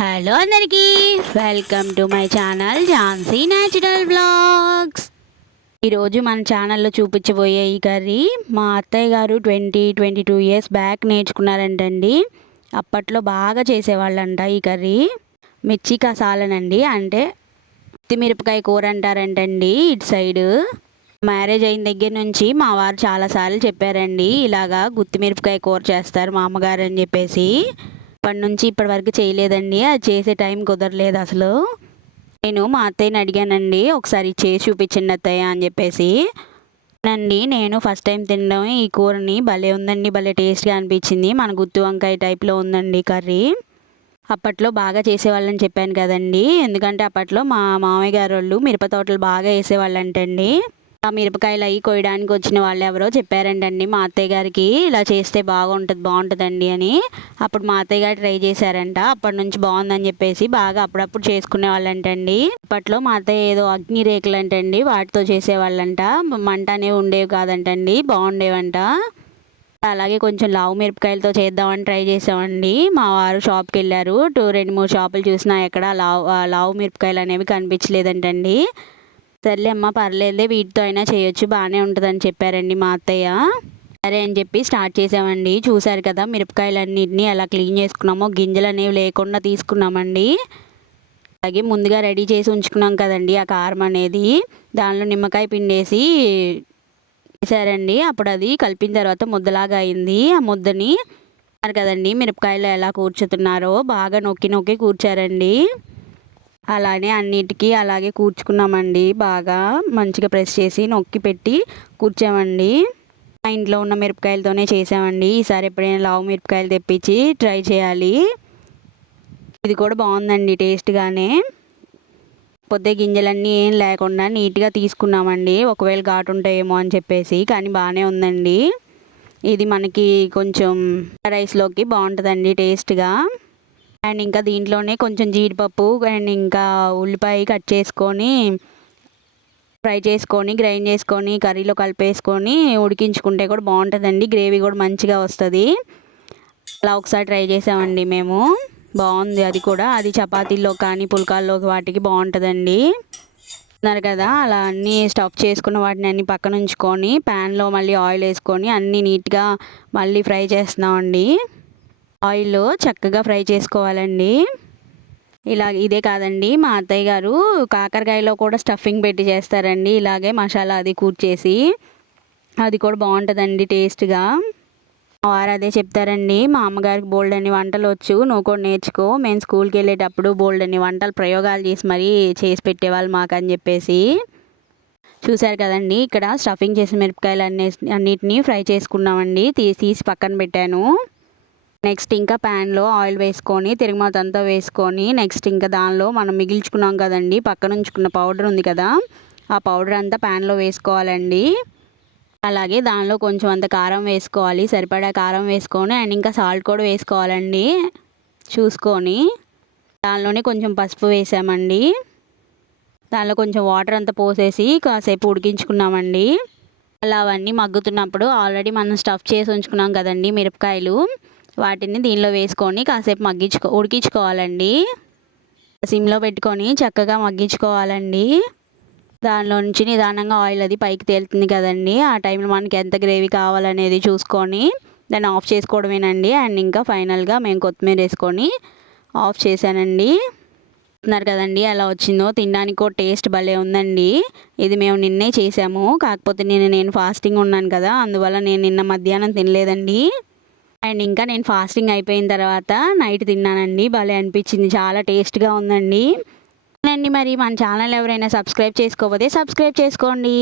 Hello అందరికీ, welcome to my channel Jhansi natural vlogs. ఈరోజు మన ఛానల్లో చూపించబోయే ఈ కర్రీ మా అత్తయ్య గారు 22 ఇయర్స్ బ్యాక్ నేర్చుకున్నారంటండి. అప్పట్లో బాగా చేసేవాళ్ళంట ఈ కర్రీ. మిర్చి కసాలనండి, అంటే మిరపకాయ కూర అంటారంటండి ఇటు సైడు. మ్యారేజ్ అయిన దగ్గర నుంచి మా వారు చాలాసార్లు చెప్పారండి, ఇలాగా గుత్తిమిరపకాయ కూర చేస్తారు మా అమ్మగారు అని చెప్పేసి. అప్పటి నుంచి ఇప్పటి వరకు చేయలేదండి, అది చేసే టైం కుదరలేదు అసలు. నేను మా అత్తయ్యని అడిగానండి, ఒకసారి చేసి చూపించండి అత్తయ్య అని చెప్పేసి. నేను ఫస్ట్ టైం తినడం ఈ కూరని, భలే ఉందండి, భలే టేస్ట్గా అనిపించింది. మన గుత్తి వంకాయ టైప్లో ఉందండి కర్రీ. అప్పట్లో బాగా చేసేవాళ్ళని చెప్పాను కదండి, ఎందుకంటే అప్పట్లో మా మామయ్య గారు వాళ్ళు మిరప తోటలు బాగా వేసేవాళ్ళంటండి. ఆ మిరపకాయలు అవి కోయడానికి వచ్చిన వాళ్ళు ఎవరో చెప్పారంటండి మా అత్తయ్య గారికి, ఇలా చేస్తే బాగుంటుందండి అని. అప్పుడు మా అత్తయ్య గారు ట్రై చేశారంట. అప్పటి నుంచి బాగుందని చెప్పేసి బాగా అప్పుడప్పుడు చేసుకునే వాళ్ళంటండి. అప్పట్లో మా అత్తయ్య ఏదో అగ్ని రేకులు అంటండి, వాటితో చేసేవాళ్ళంట. మంట అనేవి ఉండేవి కాదంటండి, బాగుండేవంట. అలాగే కొంచెం లావు మిరపకాయలతో చేద్దామని ట్రై చేసామండి. మా వారు షాప్కి వెళ్ళారు, 2-3 షాపులు చూసినా ఎక్కడ లావు మిరపకాయలు అనేవి కనిపించలేదంటండి. సర్లే అమ్మ, పర్లేదులే, వీటితో అయినా చేయొచ్చు, బాగానే ఉంటుందని చెప్పారండి మా అత్తయ్య. సరే అని చెప్పి స్టార్ట్ చేసామండి. చూసారు కదా మిరపకాయలన్నింటినీ ఎలా క్లీన్ చేసుకున్నామో, గింజలు అనేవి లేకుండా తీసుకున్నామండి. అలాగే ముందుగా రెడీ చేసి ఉంచుకున్నాం కదండి ఆ కారం అనేది, దానిలో నిమ్మకాయ పిండేసి వేసారండి. అప్పుడు అది కలిపిన తర్వాత ముద్దలాగా అయింది. ఆ ముద్దని కదండి మిరపకాయలు ఎలా కూర్చుతున్నారో బాగా నొక్కి నొక్కి కూర్చారండి. అలానే అన్నిటికీ అలాగే కూర్చుకున్నామండి. బాగా మంచిగా ప్రెస్ చేసి నొక్కి పెట్టి కూర్చామండి. మా ఇంట్లో ఉన్న మిరపకాయలతోనే చేసామండి. ఈసారి ఎప్పుడైనా లావు మిరపకాయలు తెప్పించి ట్రై చేయాలి. ఇది కూడా బాగుందండి టేస్ట్గానే. పొద్దు గింజలన్నీ ఏం లేకుండా నీట్గా తీసుకున్నామండి, ఒకవేళ ఘాటు ఉంటాయేమో అని చెప్పేసి. కానీ బాగానే ఉందండి. ఇది మనకి కొంచెం రైస్లోకి బాగుంటుందండి టేస్ట్గా. అండ్ ఇంకా దీంట్లోనే కొంచెం జీడిపప్పు అండ్ ఇంకా ఉల్లిపాయ కట్ చేసుకొని ఫ్రై చేసుకొని గ్రైండ్ చేసుకొని కర్రీలో కలిపేసుకొని ఉడికించుకుంటే కూడా బాగుంటుందండి. గ్రేవీ కూడా మంచిగా వస్తుంది. అలా ఒకసారి ట్రై చేసామండి మేము, బాగుంది అది కూడా. అది చపాతీల్లో కానీ పుల్కాల్లోకి వాటికి బాగుంటుందండి. అన్నారు కదా, అలా అన్నీ స్టఫ్ చేసుకున్న వాటిని అన్నీ పక్కన ఉంచుకొని ప్యాన్లో మళ్ళీ ఆయిల్ వేసుకొని అన్నీ నీట్గా మళ్ళీ ఫ్రై చేస్తున్నామండి. ఆయిల్లో చక్కగా ఫ్రై చేసుకోవాలండి. ఇదే కాదండి, మా అత్తయ్య గారు కాకరకాయలో కూడా స్టఫింగ్ పెట్టి చేస్తారండి. ఇలాగే మసాలా అది కూర్చేసి, అది కూడా బాగుంటుందండి టేస్ట్గా. మా వారు అదే చెప్తారండి, మా అమ్మగారికి బోల్డ్ అన్ని వంటలు వచ్చు, నువ్వు కూడా నేర్చుకో. మేము స్కూల్కి వెళ్ళేటప్పుడు బోల్డ్ అన్ని వంటలు ప్రయోగాలు చేసి మరీ చేసి పెట్టేవాళ్ళు మాకు అని చెప్పేసి. చూసారు కదండి, ఇక్కడ స్టఫింగ్ చేసిన మిరపకాయలు అన్నిటినీ ఫ్రై చేసుకున్నామండి. తీసి పక్కన పెట్టాను. నెక్స్ట్ ఇంకా ప్యాన్లో ఆయిల్ వేసుకొని తిరగమాత అంతా వేసుకొని నెక్స్ట్ ఇంకా దానిలో మనం మిగిల్చుకున్నాం కదండి, పక్కన ఉంచుకున్న పౌడర్ ఉంది కదా, ఆ పౌడర్ అంతా ప్యాన్లో వేసుకోవాలండి. అలాగే దానిలో కొంచెం అంత కారం వేసుకోవాలి, సరిపడా కారం వేసుకొని అండ్ ఇంకా సాల్ట్ కూడా వేసుకోవాలండి చూసుకొని. దానిలోనే కొంచెం పసుపు వేసామండి. దానిలో కొంచెం వాటర్ అంతా పోసేసి కాసేపు ఉడికించుకున్నామండి. అలా అవన్నీ మగ్గుతున్నప్పుడు ఆల్రెడీ మనం స్టఫ్ చేసి ఉంచుకున్నాం కదండి మిరపకాయలు, వాటిని దీనిలో వేసుకొని కాసేపు ఉడికించుకోవాలండి. సిమ్లో పెట్టుకొని చక్కగా మగ్గించుకోవాలండి. దానిలో నుంచి నిదానంగా ఆయిల్ అది పైకి తేలుతుంది కదండి, ఆ టైంలో మనకి ఎంత గ్రేవీ కావాలనేది చూసుకొని దాన్ని ఆఫ్ చేసుకోవడమేనండి. అండ్ ఇంకా ఫైనల్గా మేము కొత్తిమీర వేసుకొని ఆఫ్ చేశానండి. చూస్తున్నారు కదండి ఎలా వచ్చిందో, తినడానికి కూడా టేస్ట్ భలే ఉందండి. ఇది మేము నిన్నే చేసాము, కాకపోతే నేను ఫాస్టింగ్ ఉన్నాను కదా, అందువల్ల నేను నిన్న మధ్యాహ్నం తినలేదండి. అండ్ ఇంకా నేను ఫాస్టింగ్ అయిపోయిన తర్వాత నైట్ తిన్నానండి, భలే అనిపించింది, చాలా టేస్ట్గా ఉందండి. మరి మన ఛానల్ ఎవరైనా సబ్స్క్రైబ్ చేసుకోకపోతే సబ్స్క్రైబ్ చేసుకోండి.